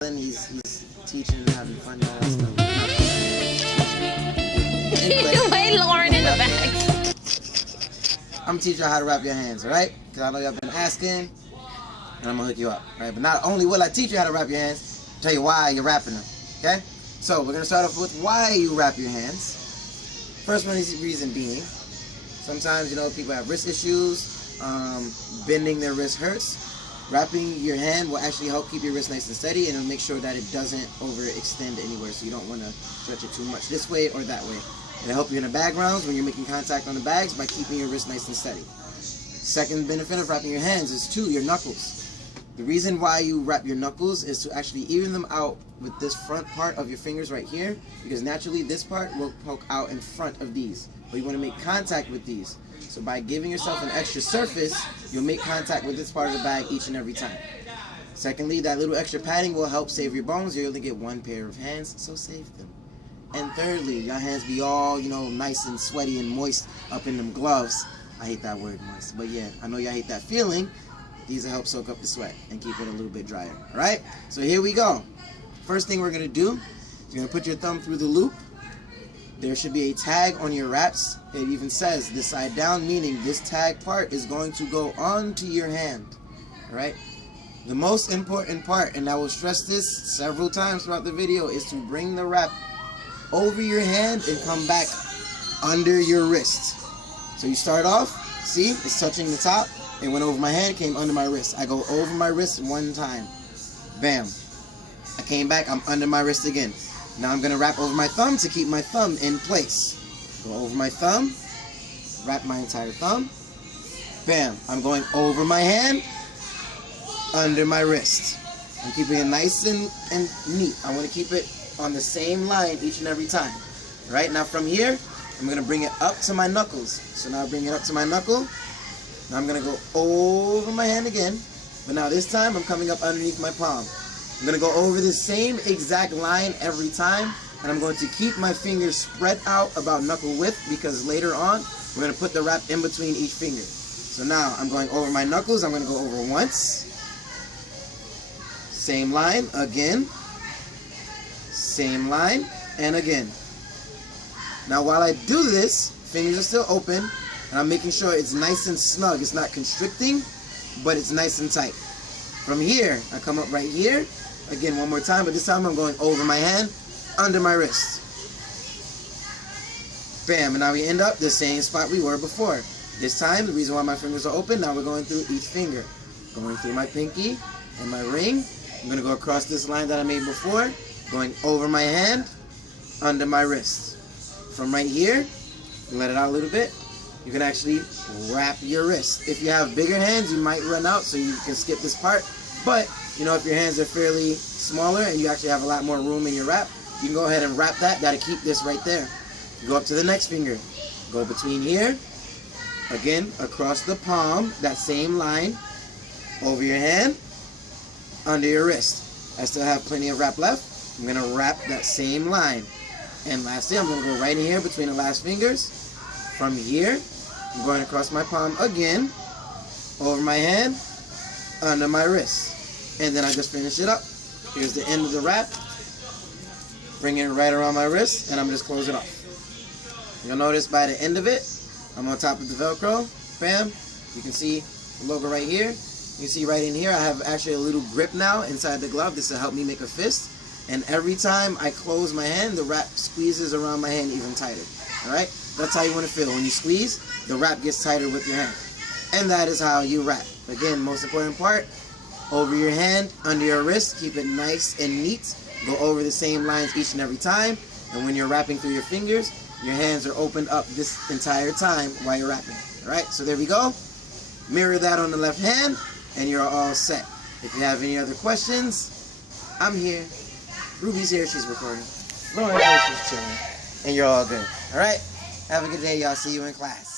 Then he's teaching and having fun and all that stuff. Wait, Lauren in the back. I'm gonna teach you how to wrap your hands, alright? Because I know y'all been asking, and I'm gonna hook you up, right? But not only will I teach you how to wrap your hands, I'll tell you why you're wrapping them, okay? So we're gonna start off with why you wrap your hands. First one is reason being, sometimes people have wrist issues, bending their wrist hurts. Wrapping your hand will actually help keep your wrist nice and steady, and it'll make sure that it doesn't overextend anywhere, so you don't want to stretch it too much this way or that way. It'll help you in the bag rounds when you're making contact on the bags by keeping your wrist nice and steady. Second benefit of wrapping your hands is your knuckles. The reason why you wrap your knuckles is to actually even them out with this front part of your fingers right here, because naturally this part will poke out in front of these, but you want to make contact with these. So by giving yourself an extra surface, you'll make contact with this part of the bag each and every time. Secondly, that little extra padding will help save your bones. You'll only get one pair of hands, so save them. And thirdly, your hands be all, nice and sweaty and moist up in them gloves. I hate that word, moist, but yeah, I know y'all hate that feeling. These will help soak up the sweat and keep it a little bit drier, all right? So here we go. First thing we're gonna do, you're gonna put your thumb through the loop. There should be a tag on your wraps. It even says this side down, meaning this tag part is going to go onto your hand. Alright? The most important part, and I will stress this several times throughout the video, is to bring the wrap over your hand and come back under your wrist. So you start off, see, it's touching the top. It went over my hand, came under my wrist. I go over my wrist one time. Bam. I came back, I'm under my wrist again. Now I'm going to wrap over my thumb to keep my thumb in place. Go over my thumb, wrap my entire thumb. Bam. I'm going over my hand, under my wrist. I'm keeping it nice and neat. I want to keep it on the same line each and every time. Right? Now from here, I'm going to bring it up to my knuckles. So now I bring it up to my knuckle. Now I'm going to go over my hand again. But now this time I'm coming up underneath my palm. I'm going to go over the same exact line every time, and I'm going to keep my fingers spread out about knuckle width, because later on, we're going to put the wrap in between each finger. So now, I'm going over my knuckles, I'm going to go over once, same line, again, same line, and again. Now while I do this, fingers are still open, and I'm making sure it's nice and snug. It's not constricting, but it's nice and tight. From here, I come up right here. Again, one more time, but this time I'm going over my hand, under my wrist. Bam, and now we end up the same spot we were before. This time, the reason why my fingers are open, now we're going through each finger. Going through my pinky and my ring. I'm going to go across this line that I made before, going over my hand, under my wrist. From right here, let it out a little bit. You can actually wrap your wrist. If you have bigger hands, you might run out, so you can skip this part. But if your hands are fairly smaller and you actually have a lot more room in your wrap, you can go ahead and wrap that. That'll keep this right there. Go up to the next finger. Go between here. Again, across the palm, that same line. Over your hand, under your wrist. I still have plenty of wrap left. I'm going to wrap that same line. And lastly, I'm going to go right in here between the last fingers. From here, I'm going across my palm again, over my hand, under my wrist. And then I just finish it up. Here's the end of the wrap. Bring it right around my wrist, and I'm just close it off. You'll notice by the end of it, I'm on top of the Velcro. Bam. You can see the logo right here. You can see right in here, I have actually a little grip now inside the glove. This will help me make a fist. And every time I close my hand, the wrap squeezes around my hand even tighter. Alright? That's how you want to feel. When you squeeze, the wrap gets tighter with your hand. And that is how you wrap. Again, most important part, over your hand, under your wrist, keep it nice and neat. Go over the same lines each and every time. And when you're wrapping through your fingers, your hands are opened up this entire time while you're wrapping. Alright, so there we go. Mirror that on the left hand, and you're all set. If you have any other questions, I'm here. Ruby's here, she's recording. Lauren's here, she's chilling. And you're all good. Alright? Have a good day, y'all. See you in class.